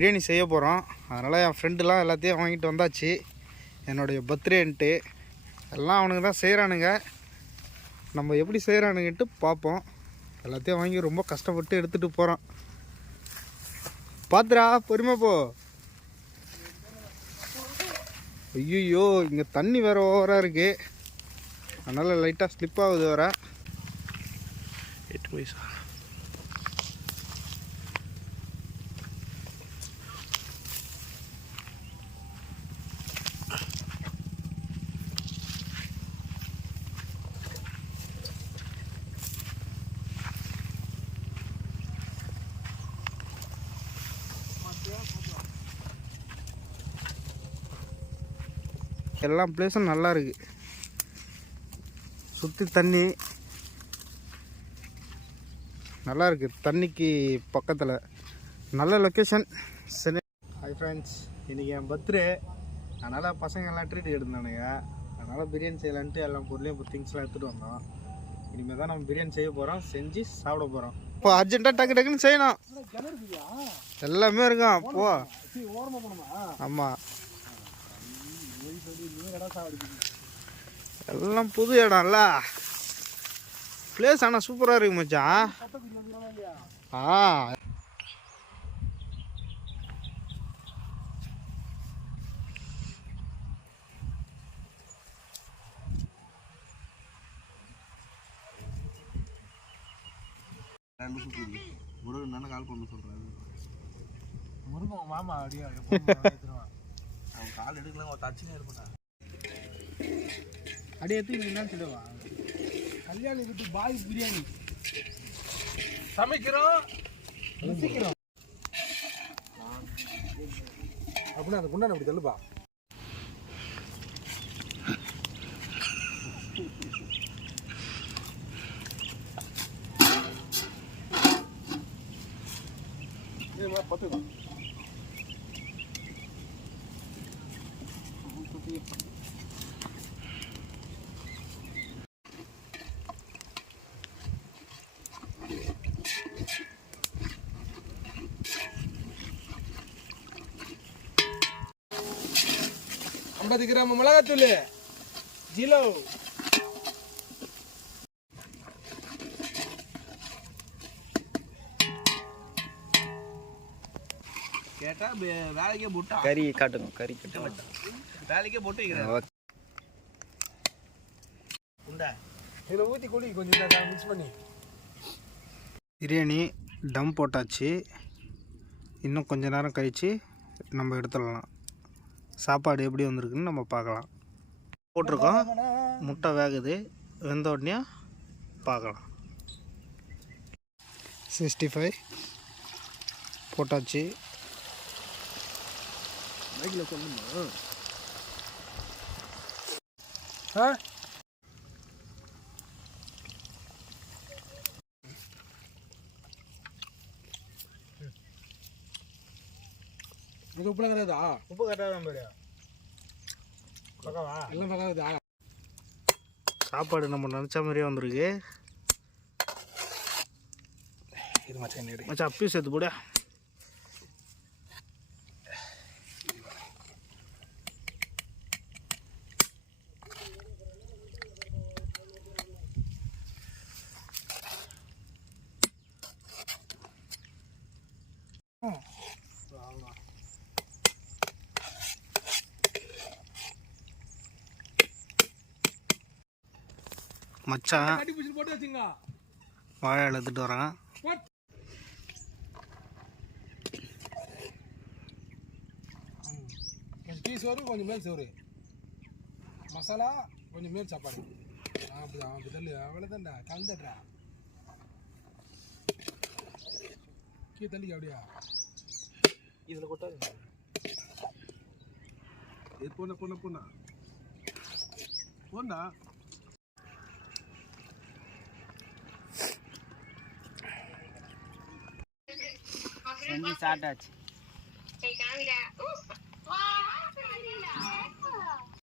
பிரியாணி செய்ய போகிறோம். அதனால் என் ஃப்ரெண்டுலாம் எல்லாத்தையும் வாங்கிட்டு வந்தாச்சு. என்னுடைய பர்த்டேன்ட்டு எல்லாம் அவனுங்க தான் செய்கிறானுங்க. நம்ம எப்படி செய்கிறானுங்கன்ட்டு பார்ப்போம். எல்லாத்தையும் வாங்கி ரொம்ப கஷ்டப்பட்டு எடுத்துகிட்டு போகிறோம். பார்த்துடா, பொறுமை போ. ஐயோ, இங்கே தண்ணி வேறு ஓவராக இருக்குது. அதனால் லைட்டாக ஸ்லிப் ஆகுது வேறு. 8 பைசா. எல்லா பிளேஸும் நல்லா இருக்குது. சுற்றி தண்ணி நல்லா இருக்குது. தண்ணிக்கு பக்கத்தில் நல்ல லொக்கேஷன். சரி, ஹாய் ஃப்ரெண்ட்ஸ், இன்றைக்கி என் பர்த்டே. அதனால் பசங்க எல்லாம் ட்ரீட் எடுத்தானுங்க. அதனால் பிரியாணி செய்யலான்ட்டு எல்லா பொருளையும் இப்போ திங்ஸ்லாம் எடுத்துகிட்டு வந்தோம். இனிமேல் தான் நம்ம பிரியாணி செய்ய போகிறோம். செஞ்சு சாப்பிட போகிறோம். இப்போ அர்ஜென்ட்டாக டக்கு டக்குன்னு செய்யணும். எல்லாமே இருக்கும். அப்போ ஆமாம், எல்லாம் புது இடம்ல. பிளேஸ் ஆனால் சூப்பராக இருக்கு மச்சான். முருகன் கால் பண்ண சொல்றாரு. முருகன் மாமா அப்படியே அவன் கால் எடுக்கலாம். ஒரு தச்சுனே இருப்பா அப்படியே எடுத்து சொல்லுவா. கல்யாணி விட்டு பாய் பிரியாணி சமைக்கிறோம் ருசிக்கிறோம் அப்படின்னா அந்த குண்டான அப்படி தள்ளுப்பா. பத்து கிராம் மிளகாத்தூள் ஜிலோ. கேட்டா வேலைக்கே போட்டா கறி காட்டணும். கறி கட்ட வேலைக்கே போட்டு இதில் ஊற்றி குடி கொஞ்சம் மிக்ஸ் பண்ணி. பிரியாணி டம் போட்டாச்சு. இன்னும் கொஞ்ச நேரம் கழித்து நம்ம எடுத்துடலாம். சாப்பாடு எப்படி வந்திருக்குன்னு நம்ம பார்க்கலாம். போட்டிருக்கோம். முட்டை வேகுது. வெந்த உடனே பார்க்கலாம். 65 போட்டாச்சு. பைக்கில் சொல்லணுமா? இது உப்பு கரெக்டா? உப்பு கரெக்டாக தான் பாரு. பக்காவா? எல்லாம் பக்காவா? சாப்பாடு நம்ம நினச்ச மாதிரியே வந்திருக்கு. இது மச்சான் மச்சான் அப்பயும் சேர்த்து போட. மச்சான் வாழை எடுத்துட்டு வரான். டீ சோறு கொஞ்சம் மேல் சோறு, மசாலா கொஞ்சம் மேல் சாப்பாடு. அப்படிதான் அப்படி தள்ளு. அவ்வளோதான்டா. கலந்துடுறா. கீழே தள்ளிக்க. அப்படியா இதில் கொட்டாது. இது போன போன போனா போண்டா. செஞ்சு சாப்பிட்டாச்சு.